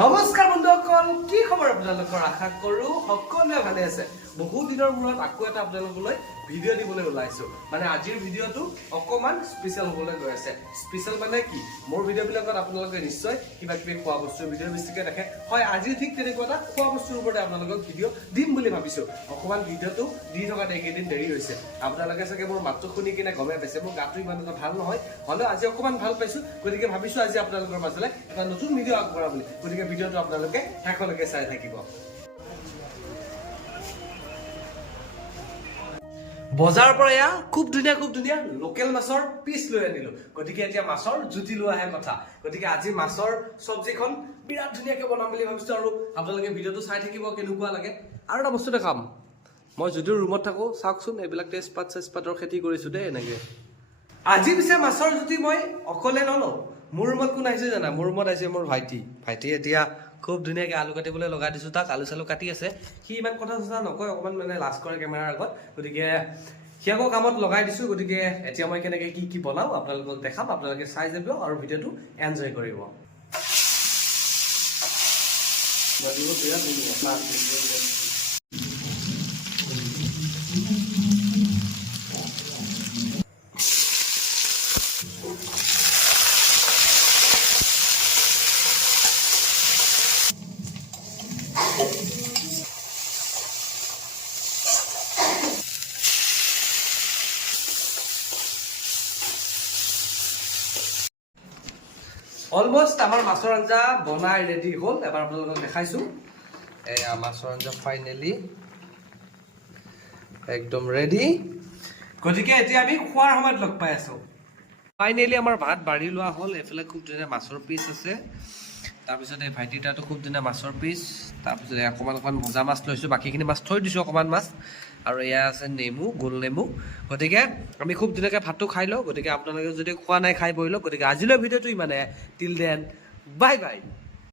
নমস্কাৰ বন্ধুসকল, কি খবৰ আপোনালোকৰ? আশা কৰোঁ সকলোৱে ভালে আছে। বহু দিনৰ মূৰত আকৌ এটা আপোনালোকলৈ ভিডিঅ' দিবলৈ ওলাইছো। মানে আজিৰ ভিডিঅ'টো অকমান স্পেচিয়েল হ'বলৈ গৈ আছে। স্পেচিয়েল মানে কি, মোৰ ভিডিঅ'বিলাকত আপোনালোকে নিশ্চয় কিবা কিবি খোৱা বস্তুৰ ভিডিঅ' বেছিকৈ দেখে। হয়, আজি ঠিক তেনেকুৱা এটা খোৱা বস্তুৰ ওপৰতে আপোনালোকক ভিডিঅ' দিম বুলি ভাবিছোঁ। অকমান ভিডিঅ'টো দি থকাত এইকেইদিন দেৰি হৈছে। আপোনালোকে চাগে মোৰ মাতটো শুনি কিনে গমে পাইছে মোৰ গাটো ইমান এটা ভাল নহয়, হ'লেও আজি অকমান ভাল পাইছোঁ। গতিকে ভাবিছোঁ আজি আপোনালোকৰ মাজলৈ এটা নতুন ভিডিঅ' আগবঢ়া বুলি। গতিকে ভিডিঅ'টো আপোনালোকে শেষলৈকে চাই থাকিব। বজাৰৰ পৰা এয়া খুব ধুনীয়া লোকেল মাছৰ পিচ লৈ আনিলো। গতিকে এতিয়া মাছৰ জুতি লোৱাহে কথা। গতিকে আজি মাছৰ চব্জিখন বিৰাট ধুনীয়াকৈ বনাম বুলি ভাবিছোঁ আৰু আপোনালোকে ভিডিঅ'টো চাই থাকিব কেনেকুৱা লাগে। আৰু এটা বস্তু দেখাম, মই যদিও ৰুমত থাকোঁ, চাওকচোন এইবিলাক তেজপাতৰ খেতি কৰিছোঁ দেই এনেকৈ। আজি পিছে মাছৰ জুতি মই অকলে নলওঁ। মোৰ ৰুমত কোন আহিছে জানা? মোৰ ৰুমত আহিছে মোৰ ভাইটি এতিয়া খুব ধুনীয়াকৈ আলু কাটিবলৈ লগাই দিছোঁ তাক। আলু চালু কাটি আছে। সি ইমান কথা চথা নকয়, অকণমান মানে লাজ কৰে কেমেৰাৰ আগত। গতিকে সি আকৌ কামত লগাই দিছোঁ। গতিকে এতিয়া মই কেনেকৈ কি বনাওঁ আপোনালোকক দেখাম। আপোনালোকে চাই যাব আৰু ভিডিঅ'টো এনজয় কৰিব। অলমষ্ট আমাৰ মাছৰ আঞ্জা বনাই ৰেডি হ'ল। এবাৰ আপোনালোকক দেখাইছোঁ। এয়া মাছৰ আঞ্জা ফাইনেলি একদম ৰেডি। গতিকে এতিয়া আমি খোৱাৰ সময়ত লগ পাই আছোঁ। ফাইনেলি আমাৰ ভাত বাঢ়ি লোৱা হ'ল। এইফালে খুব ধুনীয়া মাছৰ পিচ আছে। তাৰপিছত এই ভাইটিৰ তাতো খুব ধুনীয়া মাছৰ পিচ। তাৰপিছত অকণমান ভজা মাছ লৈছোঁ। বাকীখিনি মাছ থৈ দিছোঁ অকণমান মাছ। আৰু এয়া আছে নেমু, গোল নেমু। গতিকে আমি খুব ধুনীয়াকৈ ভাতটো খাই লওঁ। গতিকে আপোনালোকে যদি খোৱা নাই খাই বহি লওক। গতিকে আজিলৈ ভিডিঅ'টো ইমানে। Till then bye bye.